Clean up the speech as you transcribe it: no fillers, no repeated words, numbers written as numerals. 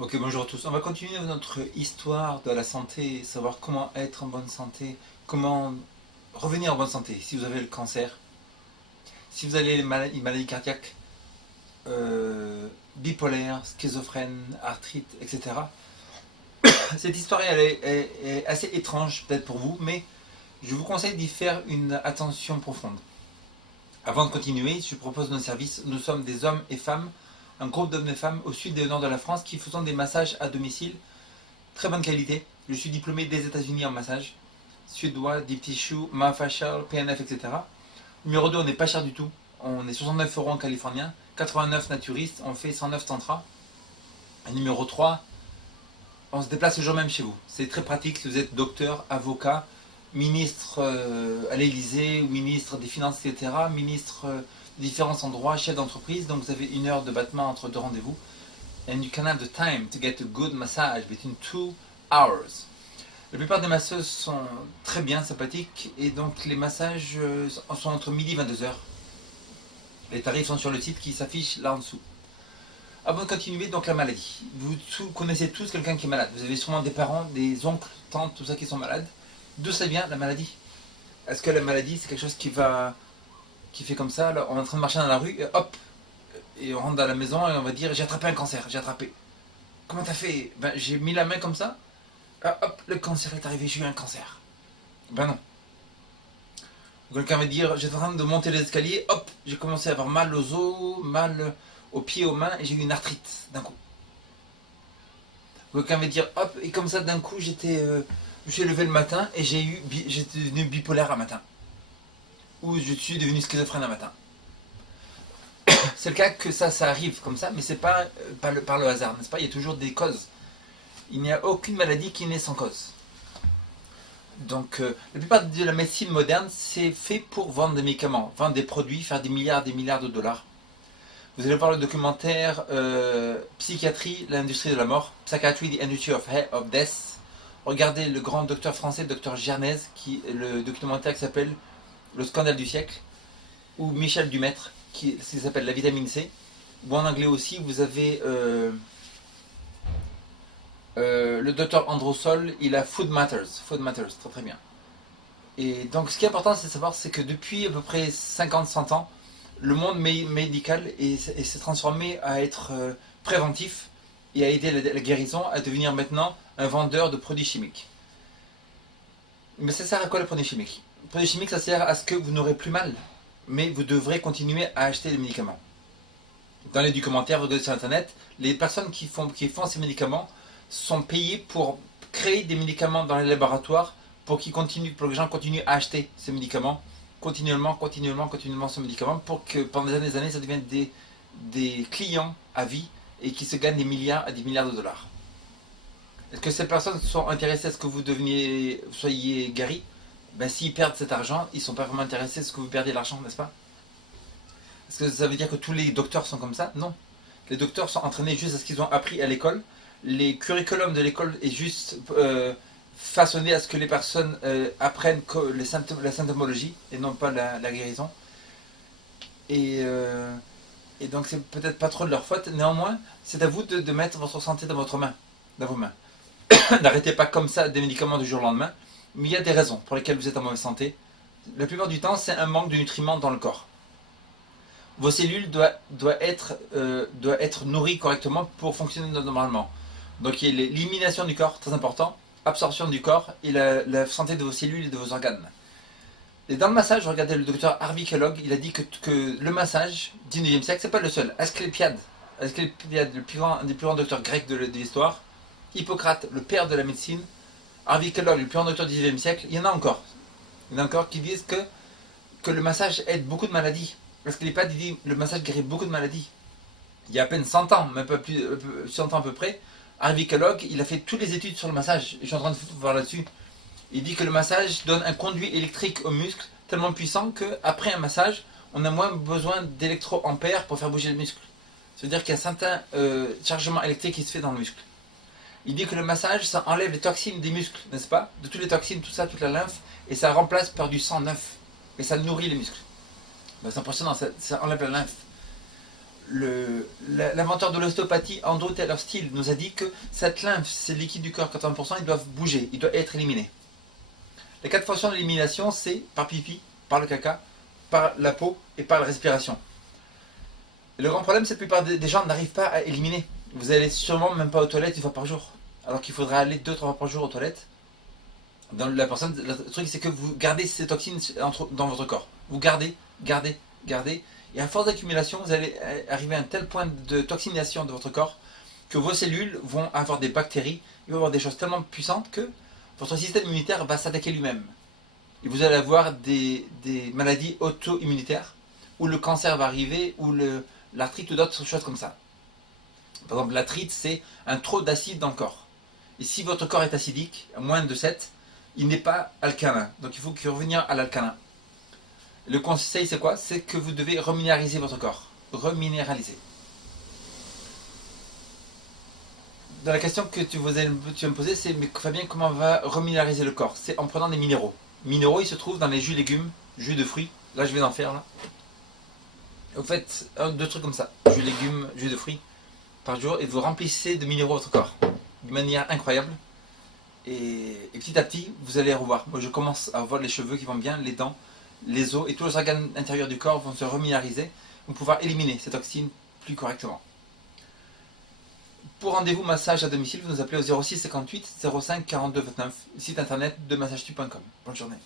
Ok, bonjour à tous. On va continuer notre histoire de la santé, savoir comment être en bonne santé, comment revenir en bonne santé. Si vous avez le cancer, si vous avez une maladie cardiaque, bipolaire, schizophrène, arthrite, etc. Cette histoire est assez étrange peut-être pour vous, mais je vous conseille d'y faire une attention profonde. Avant de continuer, je propose nos services. Nous sommes des hommes et femmes, un groupe d'hommes et femmes au sud et au nord de la France qui faisons des massages à domicile. Très bonne qualité. Je suis diplômé des États-Unis en massage. Suédois, Deep Tissue, Myofascial, PNF, etc. Numéro 2, on n'est pas cher du tout. On est 69 euros en californien, 89 naturistes, on fait 109 tantra. Et numéro 3, on se déplace le jour même chez vous. C'est très pratique si vous êtes docteur, avocat, ministre à l'Élysée, ou ministre des Finances, etc. Ministre de différents endroits, chef d'entreprise. Donc vous avez une heure de battement entre deux rendez-vous. And you can have the time to get a good massage between 2 hours. La plupart des masseuses sont très bien sympathiques et donc les massages sont entre midi et 22 heures. Les tarifs sont sur le site qui s'affiche là en dessous. Avant de continuer, donc la maladie. Vous connaissez tous quelqu'un qui est malade. Vous avez sûrement des parents, des oncles, tantes, tout ça qui sont malades. D'où ça vient la maladie? Est-ce que la maladie c'est quelque chose qui fait comme ça, là, on est en train de marcher dans la rue et hop, et on rentre dans la maison et on va dire j'ai attrapé un cancer, j'ai attrapé. Comment t'as fait? Ben j'ai mis la main comme ça, ah, hop, le cancer est arrivé, j'ai eu un cancer. Ben non. Quelqu'un va dire j'étais en train de monter les escaliers, hop, j'ai commencé à avoir mal aux os, mal aux pieds, aux mains et j'ai eu une arthrite d'un coup. Quelqu'un va dire hop, et comme ça d'un coup je me suis levé le matin et j'étais devenu bipolaire un matin. Ou je suis devenu schizophrène un matin. C'est le cas que ça arrive comme ça, mais c'est pas par le hasard, n'est-ce pas? Il y a toujours des causes. Il n'y a aucune maladie qui naît sans cause. Donc, la plupart de la médecine moderne, c'est fait pour vendre des médicaments, vendre des produits, faire des milliards de dollars. Vous allez voir le documentaire Psychiatrie, l'industrie de la mort, Psychiatry, the Industry of Death. Regardez le grand docteur français, docteur Gernez, le documentaire qui s'appelle Le scandale du siècle, ou Michel Dumaître, qui s'appelle La vitamine C, ou en anglais aussi, vous avez le docteur Androsol, il a Food Matters, très très bien. Et donc ce qui est important c'est de savoir, c'est que depuis à peu près 50-100 ans, le monde médical s'est transformé à être préventif et à aider la guérison, à devenir maintenant un vendeur de produits chimiques. Mais ça sert à quoi les produits chimiques? Les produits chimiques, ça sert à ce que vous n'aurez plus mal, mais vous devrez continuer à acheter les médicaments. Dans les documentaires, vous regardez sur internet, les personnes qui font ces médicaments sont payées pour créer des médicaments dans les laboratoires pour que les gens continuent à acheter ces médicaments continuellement ce médicament pour que pendant des années ça devienne des clients à vie et qui se gagnent des milliards à des milliards de dollars. Est-ce que ces personnes sont intéressées à ce que vous soyez guéri? Ben, s'ils perdent cet argent, ils ne sont pas vraiment intéressés à ce que vous perdiez l'argent, n'est-ce pas? Est-ce que ça veut dire que tous les docteurs sont comme ça? Non. Les docteurs sont entraînés juste à ce qu'ils ont appris à l'école. Les curriculums de l'école est juste façonné à ce que les personnes apprennent la symptomologie et non pas la guérison. Et donc c'est peut-être pas trop de leur faute. Néanmoins, c'est à vous de mettre votre santé dans vos mains. N'arrêtez pas comme ça des médicaments du jour au lendemain. Mais il y a des raisons pour lesquelles vous êtes en mauvaise santé. La plupart du temps, c'est un manque de nutriments dans le corps. Vos cellules doivent être nourries correctement pour fonctionner normalement. Donc il y a l'élimination du corps, très important, absorption du corps et la santé de vos cellules et de vos organes. Et dans le massage, regardez le docteur Harvey Kellogg, il a dit que le massage du 19e siècle, c'est pas le seul. Asclépiade, un des plus grands docteurs grecs de l'histoire, Hippocrate, le père de la médecine, Harvey Kellogg, le plus grand docteur du 19e siècle, il y en a encore. Il y en a encore qui disent que le massage aide beaucoup de maladies. Asclépiade dit le massage guérit beaucoup de maladies. Il y a à peine 100 ans, même pas plus, 100 ans à peu près, Harvey Kellogg, il a fait toutes les études sur le massage. Je suis en train de voir là-dessus. Il dit que le massage donne un conduit électrique aux muscles tellement puissant qu'après un massage, on a moins besoin d'électroampères pour faire bouger le muscle. Ça veut dire qu'il y a un certain chargement électrique qui se fait dans le muscle. Il dit que le massage, ça enlève les toxines des muscles, n'est-ce pas? De toutes les toxines, tout ça, toute la lymphe, et ça remplace par du sang neuf. Et ça nourrit les muscles. Ben, c'est impressionnant, ça enlève la lymphe. L'inventeur de l'ostéopathie, Andrew Taylor Still, nous a dit que cette lymphe, ces liquides du corps, 80%, ils doivent bouger, ils doivent être éliminés. Les 4 fonctions de l'élimination, c'est par pipi, par le caca, par la peau et par la respiration. Et le grand problème, c'est que la plupart des gens n'arrivent pas à éliminer. Vous allez sûrement même pas aux toilettes 1 fois par jour, alors qu'il faudrait aller 2-3 fois par jour aux toilettes. Le truc, c'est que vous gardez ces toxines dans votre corps. Vous gardez, gardez, gardez. Et à force d'accumulation, vous allez arriver à un tel point de toxination de votre corps que vos cellules vont avoir des bactéries, ils vont avoir des choses tellement puissantes que votre système immunitaire va s'attaquer lui-même. Et vous allez avoir des maladies auto-immunitaires, où le cancer va arriver, ou l'arthrite ou d'autres choses comme ça. Par exemple, l'arthrite, c'est un trop d'acide dans le corps. Et si votre corps est acidique, à moins de 7, il n'est pas alcalin. Donc il faut revenir à l'alcalin. Le conseil, c'est quoi? C'est que vous devez reminéraliser votre corps. Reminéraliser. Dans la question que tu vas me poser, c'est mais Fabien, comment on va reminéraliser le corps? C'est en prenant des minéraux. Minéraux, ils se trouvent dans les jus légumes, jus de fruits. Là, je vais en faire là. Vous faites 2 trucs comme ça, jus de légumes, jus de fruits par jour, et vous remplissez de minéraux votre corps de manière incroyable. Et petit à petit, vous allez revoir. Moi, je commence à voir les cheveux qui vont bien, les dents, les os et tous les organes intérieurs du corps vont se reminéraliser, vont pouvoir éliminer ces toxines plus correctement. Pour rendez-vous massage à domicile, vous nous appelez au 06 58 05 42 29, site internet de massagetube.com. Bonne journée.